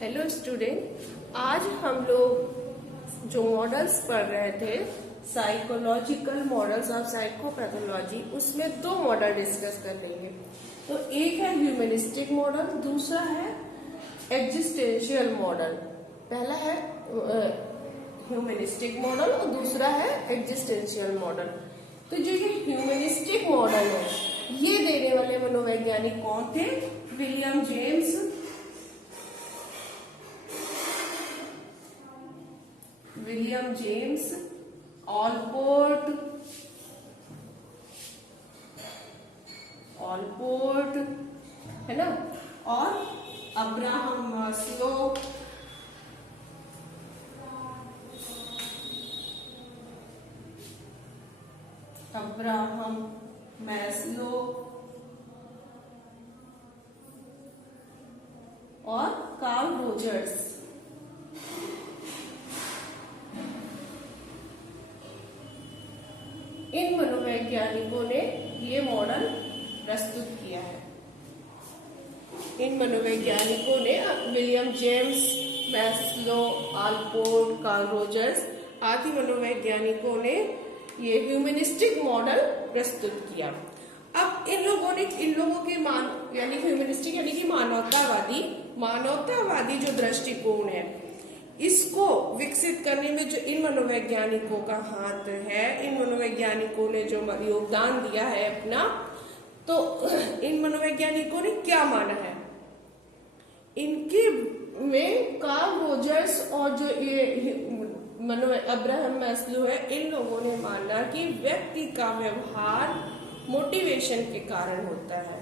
Hello student, आज हम लोग जो मॉडल्स पढ़ रहे थे साइकोलॉजिकल मॉडल्स ऑफ साइकोपैथोलॉजी, उसमें दो मॉडल डिस्कस कर लेंगे। तो एक है ह्यूमनिस्टिक मॉडल, दूसरा है एग्जिस्टेंशियल मॉडल। पहला है ह्यूमनिस्टिक मॉडल और दूसरा है एग्जिस्टेंशियल मॉडल। तो जो ये ह्यूमनिस्टिक मॉडल है, ये देने वाले मनोवैज्ञानिक कौन थे? विलियम जेम्स ऑलपोर्ट है ना, और अब्राहम मास्लो और कार्ल रोजर्स। इन मनोवैज्ञानिकों ने ये मॉडल प्रस्तुत किया है। इन मनोवैज्ञानिकों ने William James, Maslow, Allport, Carl Rogers आदि मनोवैज्ञानिकों ने ये ह्यूमनिस्टिक मॉडल प्रस्तुत किया। अब इन लोगों के यानी ह्यूमनिस्टिक यानी कि मानवतावादी जो दृष्टिकोण है, इसको विकसित करने में जो इन मनोवैज्ञानिकों का हाथ है, इन मनोवैज्ञानिकों ने जो योगदान दिया है अपना, तो इन मनोवैज्ञानिकों ने क्या माना है? इनके में कार्ल रोजर्स और जो ये अब्राहम मैस्लो है, इन लोगों ने माना कि व्यक्ति का व्यवहार मोटिवेशन के कारण होता है।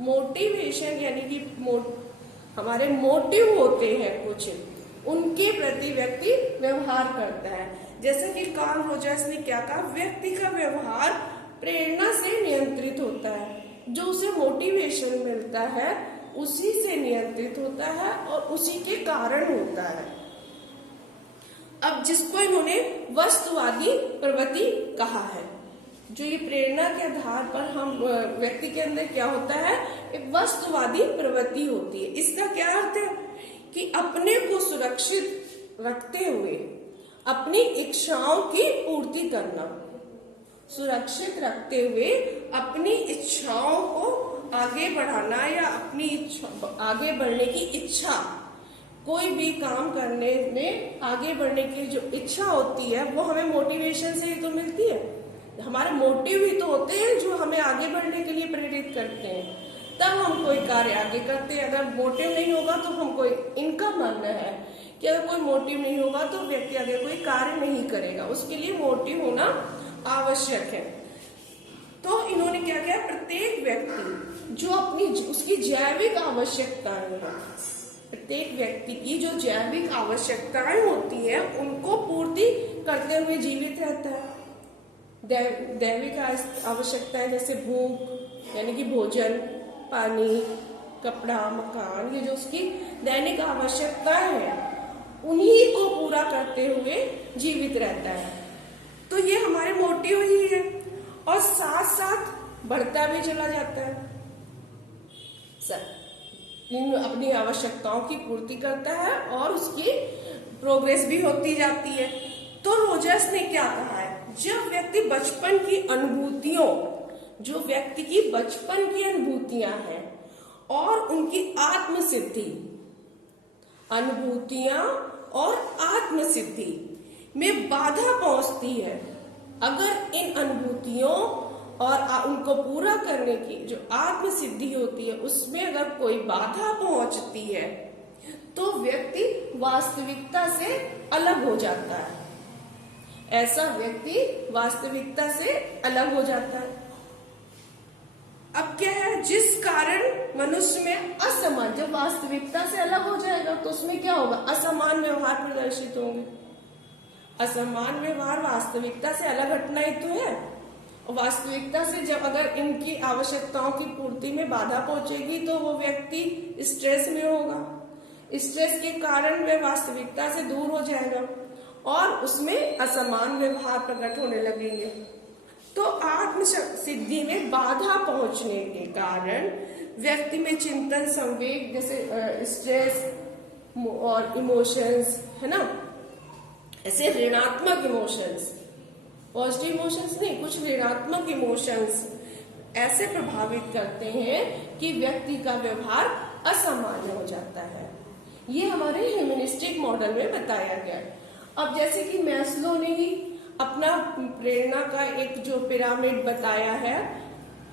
मोटिवेशन यानी कि हमारे मोटिव होते हैं कुछ, उनके प्रति व्यक्ति व्यवहार करता है। जैसे कि कार्ल रोजर्स ने क्या कहा, व्यक्ति का व्यवहार प्रेरणा से नियंत्रित होता है। जो उसे मोटिवेशन मिलता है उसी से नियंत्रित होता है और उसी के कारण होता है। अब जिसको इन्होंने वस्तुवादी प्रवृत्ति कहा है, जो ये प्रेरणा के आधार पर हम व्यक्ति के अंदर क्या होता है, एक वस्तुवादी प्रवृत्ति होती है। इसका क्या अर्थ है कि अपने को सुरक्षित रखते हुए अपनी इच्छाओं की पूर्ति करना, सुरक्षित रखते हुए अपनी इच्छाओं को आगे बढ़ाना या अपनी आगे बढ़ने की इच्छा, कोई भी काम करने में आगे बढ़ने की जो इच्छा होती है वो हमें मोटिवेशन से ही तो मिलती है। हमारे मोटिव ही तो होते हैं जो हमें आगे बढ़ने के लिए प्रेरित करते हैं, तब हम कोई कार्य आगे करते हैं। अगर मोटिव नहीं होगा तो हम कोई, इनका मानना है कि अगर कोई मोटिव नहीं होगा तो व्यक्ति आगे कोई कार्य नहीं करेगा, उसके लिए मोटिव होना आवश्यक है। तो इन्होंने क्या किया, प्रत्येक व्यक्ति जो अपनी उसकी जैविक आवश्यकताएं हैं, प्रत्येक व्यक्ति की जो जैविक आवश्यकताएं होती है उनको पूर्ति करते हुए जीवित रहता है। दैविक आवश्यकताएं जैसे भूख यानी कि भोजन, पानी, कपड़ा, मकान, ये जो उसकी दैनिक आवश्यकताएं हैं उन्हीं को पूरा करते हुए जीवित रहता है। तो ये हमारे मोटिव ही है और साथ साथ बढ़ता भी चला जाता है। अपनी आवश्यकताओं की पूर्ति करता है और उसकी प्रोग्रेस भी होती जाती है। तो रोजर्स ने क्या कहा है, जब व्यक्ति बचपन की अनुभूतियों, जो व्यक्ति की बचपन की अनुभूतियां हैं और उनकी आत्मसिद्धि, अनुभूतियां और आत्मसिद्धि में बाधा पहुंचती है, अगर इन अनुभूतियों और उनको पूरा करने की जो आत्मसिद्धि होती है उसमें अगर कोई बाधा पहुंचती है तो व्यक्ति वास्तविकता से अलग हो जाता है। ऐसा व्यक्ति वास्तविकता से अलग हो जाता है। अब क्या है, जिस कारण मनुष्य में असमान, जब वास्तविकता से अलग हो जाएगा तो उसमें क्या होगा, असमान व्यवहार प्रदर्शित होंगे। असमान व्यवहार वास्तविकता से अलग हटना ही तो है। और वास्तविकता से जब अगर इनकी आवश्यकताओं की पूर्ति में बाधा पहुंचेगी तो वो व्यक्ति स्ट्रेस में होगा। स्ट्रेस के कारण वह वास्तविकता से दूर हो जाएगा और उसमें असमान व्यवहार प्रकट होने लगेंगे। तो आत्म सिद्धि में बाधा पहुंचने के कारण व्यक्ति में चिंतन, संवेग, जैसे स्ट्रेस, और इमोशंस, है ना, ऐसे ऋणात्मक इमोशंस, पॉजिटिव इमोशंस नहीं, कुछ ऋणात्मक इमोशंस ऐसे प्रभावित करते हैं कि व्यक्ति का व्यवहार असामान्य हो जाता है। ये हमारे ह्यूमनिस्टिक मॉडल में बताया गया है। अब जैसे कि मैस्लो ने ही अपना प्रेरणा का एक जो पिरामिड बताया है,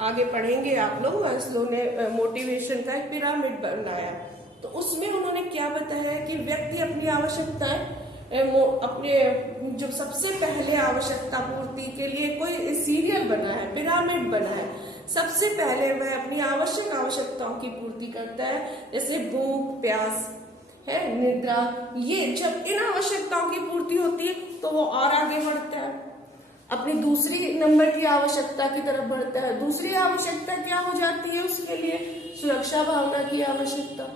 आगे पढ़ेंगे आप लोग, मैस्लो ने मोटिवेशन का एक पिरामिड बनाया, तो उसमें उन्होंने क्या बताया कि व्यक्ति अपनी आवश्यकताएं अपने जो सबसे पहले आवश्यकता पूर्ति के लिए कोई सीरियल बना है, पिरामिड बना है, सबसे पहले वह अपनी आवश्यकताओं की पूर्ति करता है, जैसे भूख, प्यास है, निद्रा। ये जब इन आवश्यकताओं की पूर्ति होती है तो वो और आगे बढ़ता है, अपनी दूसरी नंबर की आवश्यकता की तरफ बढ़ता है। दूसरी आवश्यकता क्या हो जाती है उसके लिए? सुरक्षा भावना की आवश्यकता।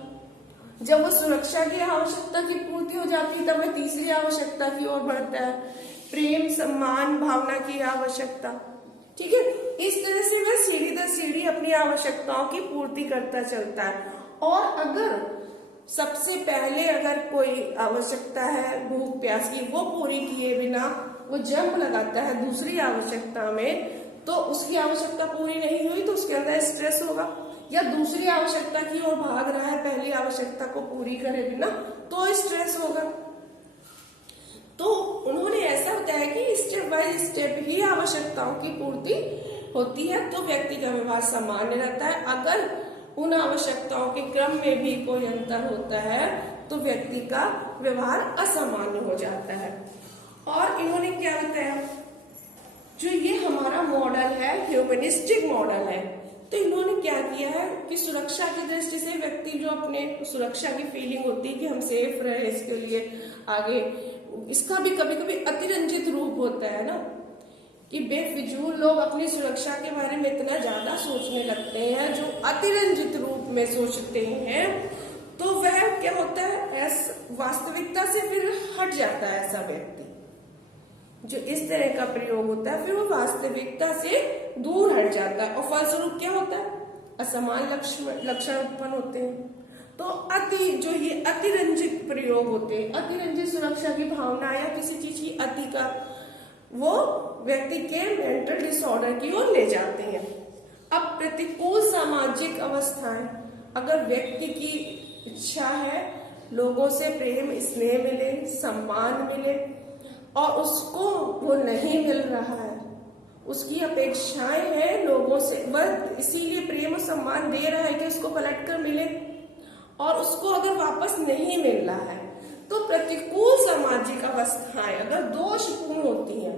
जब वो सुरक्षा की आवश्यकता की पूर्ति हो जाती है तब वह तीसरी आवश्यकता की ओर बढ़ता है, प्रेम सम्मान भावना की आवश्यकता। ठीक है, इस तरह से वह सीढ़ी दर सीढ़ी अपनी आवश्यकताओं की पूर्ति करता चलता है। और अगर सबसे पहले अगर कोई आवश्यकता है भूख प्यास की, वो पूरी किए बिना वो जंप लगाता है दूसरी आवश्यकता में, तो उसकी आवश्यकता पूरी नहीं हुई तो उसके अंदर स्ट्रेस होगा, या दूसरी आवश्यकता की ओर भाग रहा है पहली आवश्यकता को पूरी करे बिना, तो स्ट्रेस होगा। तो उन्होंने ऐसा बताया कि स्टेप बाय स्टेप ही आवश्यकताओं की पूर्ति होती है तो व्यक्ति का व्यवहार सामान्य रहता है। अगर उन आवश्यकताओं के क्रम में भी कोई अंतर होता है तो व्यक्ति का व्यवहार असामान्य हो जाता है। और इन्होंने क्या बताया, जो ये हमारा मॉडल है ह्यूमनिस्टिक मॉडल है, तो इन्होंने क्या किया है कि सुरक्षा की दृष्टि से व्यक्ति जो अपने सुरक्षा की फीलिंग होती है कि हम सेफ रहे, इसके लिए आगे, इसका भी कभी कभी अतिरंजित रूप होता है ना, कि बेफिजूल लोग अपनी सुरक्षा के बारे में इतना ज्यादा सोचने लगते हैं, जो अतिरंजित रूप में सोचते हैं, तो वह क्या होता है, वास्तविकता से फिर हट जाता है ऐसा व्यक्ति। जो इस तरह का प्रयोग होता है फिर वो वास्तविकता से दूर हट जाता है और फलस्वरूप क्या होता है, असमान लक्षण उत्पन्न होते हैं। तो जो ये अतिरंजित प्रयोग होते हैं, अतिरंजित सुरक्षा की भावना या किसी चीज की अति का, वो व्यक्ति के मेंटल डिसऑर्डर की ओर ले जाते हैं। अब प्रतिकूल सामाजिक अवस्थाएं, अगर व्यक्ति की इच्छा है लोगों से प्रेम स्नेह मिले, सम्मान मिले, और उसको वो नहीं मिल रहा है, उसकी अपेक्षाएं हैं लोगों से, वह इसीलिए प्रेम और सम्मान दे रहा है कि उसको पलटकर मिले, और उसको अगर वापस नहीं मिल रहा है, तो प्रतिकूल सामाजिक अवस्थाएं अगर दोषपूर्ण होती हैं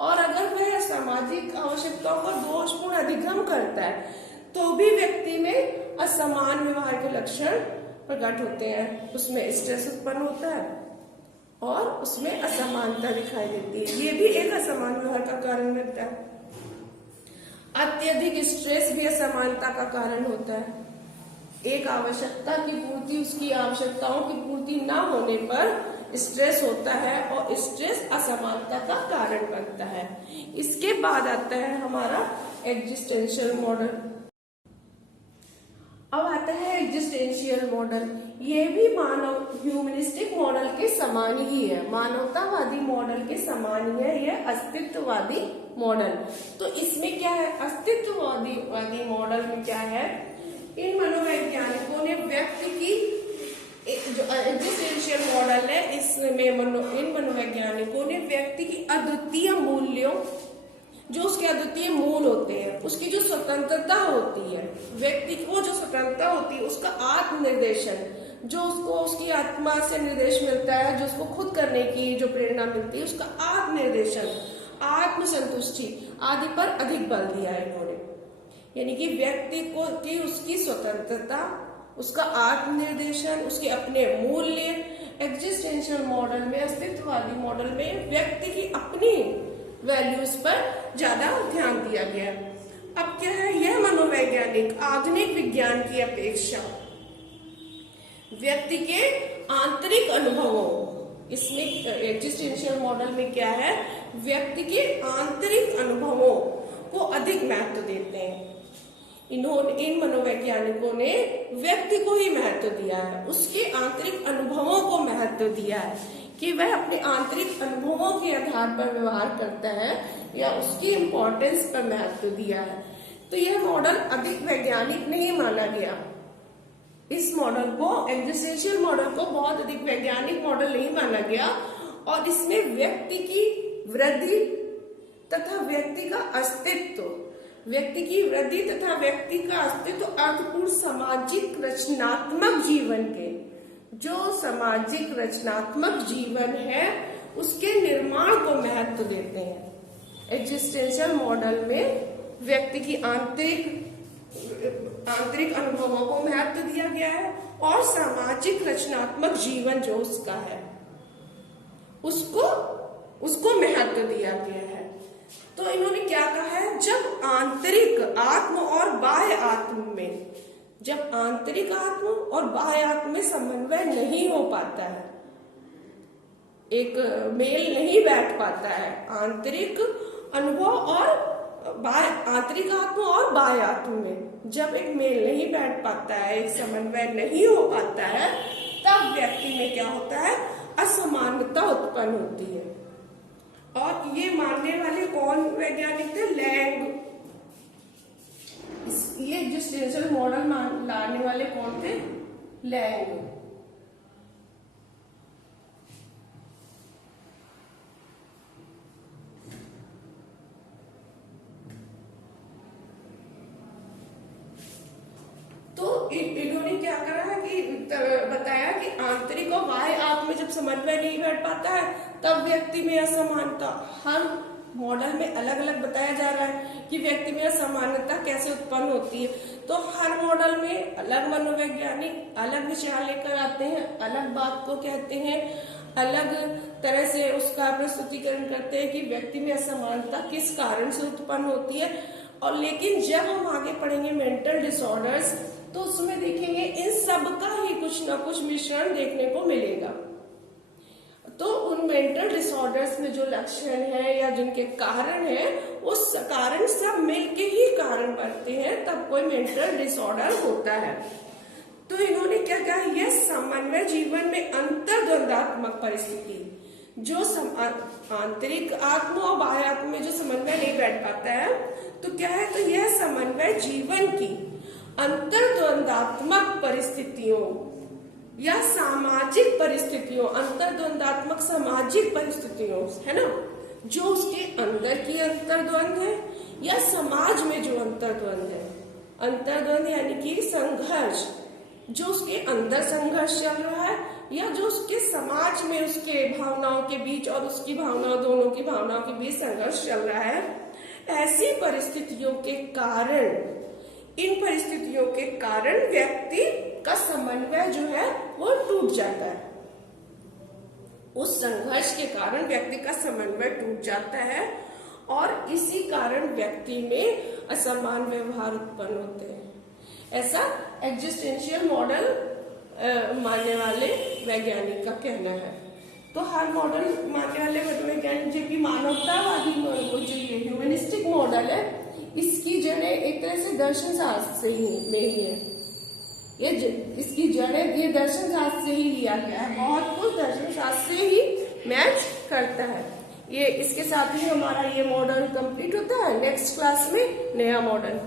और अगर वह सामाजिक आवश्यकताओं का दोषपूर्ण अधिगम करता है, तो भी व्यक्ति में असमान व्यवहार के लक्षण प्रकट होते हैं, उसमें स्ट्रेस उत्पन्न होता है और उसमें असमानता दिखाई देती है। ये भी एक असमान व्यवहार का कारण बनता है। अत्यधिक स्ट्रेस भी असमानता का कारण होता है। एक आवश्यकता की पूर्ति उसकी आवश्यकताओं की पूर्ति ना होने पर स्ट्रेस होता है और स्ट्रेस असमानता का कारण बनता है। इसके बाद आता है हमारा एग्जिस्टेंशियल मॉडल। अब आता है एग्जिस्टेंशियल मॉडल। ये भी मानव ह्यूमनिस्टिक मॉडल के समान ही है, मानवतावादी मॉडल के समान ही है, यह अस्तित्ववादी मॉडल। तो इसमें क्या है, अस्तित्ववादी मॉडल में क्या है, इन मनोवैज्ञानिकों ने व्यक्ति की जो एग्जिस्टेंशियल मॉडल है, इसमें इन मनोवैज्ञानिकों ने व्यक्ति की अद्वितीय मूल्यों, जो उसके अद्वितीय मूल होते हैं, उसकी जो स्वतंत्रता होती है, व्यक्ति को जो स्वतंत्रता होती है, उसका आत्मनिर्देशन, जो उसको उसकी आत्मा से निर्देश मिलता है, जो उसको खुद करने की जो प्रेरणा मिलती है, उसका आत्मनिर्देशन, आत्मसंतुष्टि आदि पर अधिक बल दिया है इन्होंने। यानी कि व्यक्ति को की उसकी स्वतंत्रता, उसका आत्मनिर्देशन, उसके अपने मूल्य, एग्जिस्टेंशियल मॉडल में, अस्तित्ववादी मॉडल में व्यक्ति की अपनी वैल्यूज पर ज्यादा ध्यान दिया गया। अब क्या है, यह मनोवैज्ञानिक आधुनिक विज्ञान की अपेक्षा व्यक्ति के आंतरिक अनुभवों, इसमें एग्जिस्टेंशियल मॉडल में क्या है, व्यक्ति के आंतरिक अनुभवों को अधिक महत्व देते हैं। इन मनोवैज्ञानिकों ने व्यक्ति को ही महत्व दिया है, उसके आंतरिक अनुभवों को महत्व दिया है कि वह अपने आंतरिक अनुभवों के आधार पर व्यवहार करता है या उसकी इम्पोर्टेंस पर महत्व दिया है। तो यह मॉडल अधिक वैज्ञानिक नहीं माना गया। इस मॉडल को, एग्जिस्टेंशियल मॉडल को बहुत अधिक वैज्ञानिक मॉडल नहीं माना गया और इसमें व्यक्ति की वृद्धि तथा व्यक्ति का अस्तित्व, व्यक्ति की वृद्धि तथा व्यक्ति का अस्तित्व अर्थपूर्ण सामाजिक रचनात्मक जीवन के, जो सामाजिक रचनात्मक जीवन है उसके निर्माण को महत्व देते हैं। एग्जिस्टेंशियल मॉडल में व्यक्ति की आंतरिक अनुभवों को महत्व दिया गया है और सामाजिक रचनात्मक जीवन जो उसका है उसको महत्व दिया गया है। तो इन्होंने क्या कहा है, जब आंतरिक आत्म और बाह्य आत्म में, जब आंतरिक आत्म और बाह्य आत्म में समन्वय नहीं हो पाता है, एक मेल नहीं बैठ पाता है, आंतरिक अनुभव और आंतरिक आत्म और बाह्य आत्म में जब एक मेल नहीं बैठ पाता है, एक समन्वय नहीं हो पाता है, तब व्यक्ति में क्या होता है, असमानता उत्पन्न होती है। और ये मानने वाले कौन वैज्ञानिक थे, लैंग। ये एग्जिस्टेंशियल मॉडल लाने वाले कौन थे, लैंग। इन्होंने क्या करा है कि बताया कि आंतरिक और बाह्य आत्म में जब समन्वय नहीं बैठ पाता है तब व्यक्ति में असमानता, हर मॉडल में अलग अलग बताया जा रहा है कि व्यक्ति में असमानता कैसे उत्पन्न होती है। तो हर मॉडल में अलग मनोवैज्ञानिक अलग विचार लेकर आते हैं, अलग बात को कहते हैं, अलग तरह से उसका प्रस्तुतिकरण करते हैं कि व्यक्ति में असमानता किस कारण से उत्पन्न होती है। और लेकिन जब हम आगे पढ़ेंगे मेंटल डिसऑर्डर्स, तो उसमें देखेंगे इन सब का ही कुछ ना कुछ मिश्रण देखने को मिलेगा। तो उन मेंटल डिसऑर्डर्स में जो लक्षण है या जिनके कारण है, उस कारण सब मिलके ही कारण बनते हैं, तब कोई मेंटल डिसऑर्डर होता है। तो इन्होंने क्या कहा, यह समन्वय जीवन में अंतर्द्वंदात्मक परिस्थिति, जो आंतरिक आत्मा और बाह्य आत्मा में जो समन्वय नहीं बैठ पाता है, तो क्या है, तो यह समन्वय जीवन की अंतर्द्वंदात्मक परिस्थितियों या सामाजिक परिस्थितियों, अंतर्द्वंदात्मक सामाजिक परिस्थितियों है ना, जो उसके अंदर की अंतर्द्वंद है या समाज में जो अंतर्द्वंद है, अंतर्द्वंद यानी कि संघर्ष, जो उसके अंदर संघर्ष चल रहा है या जो उसके समाज में उसके भावनाओं के बीच और उसकी भावनाओं, दोनों की भावनाओं के बीच संघर्ष चल रहा है, ऐसी परिस्थितियों के कारण, इन परिस्थितियों के कारण व्यक्ति का समन्वय जो है वो टूट जाता है। उस संघर्ष के कारण व्यक्ति का समन्वय टूट जाता है और इसी कारण व्यक्ति में असमान व्यवहार उत्पन्न होते हैं। ऐसा एग्जिस्टेंशियल मॉडल मानने वाले वैज्ञानिक का कहना है। तो हर मॉडल मानने वाले वैज्ञानिक जो कि मानवतावादी जो ये ह्यूमनिस्टिक मॉडल है, इसकी जड़ें एक तरह से दर्शन शास्त्र से ही में ही है। इसकी जड़ें ये दर्शन शास्त्र से ही लिया गया है, बहुत कुछ दर्शन शास्त्र से ही मैच करता है। ये इसके साथ ही हमारा ये मॉडल कंप्लीट होता है। नेक्स्ट क्लास में नया मॉडल।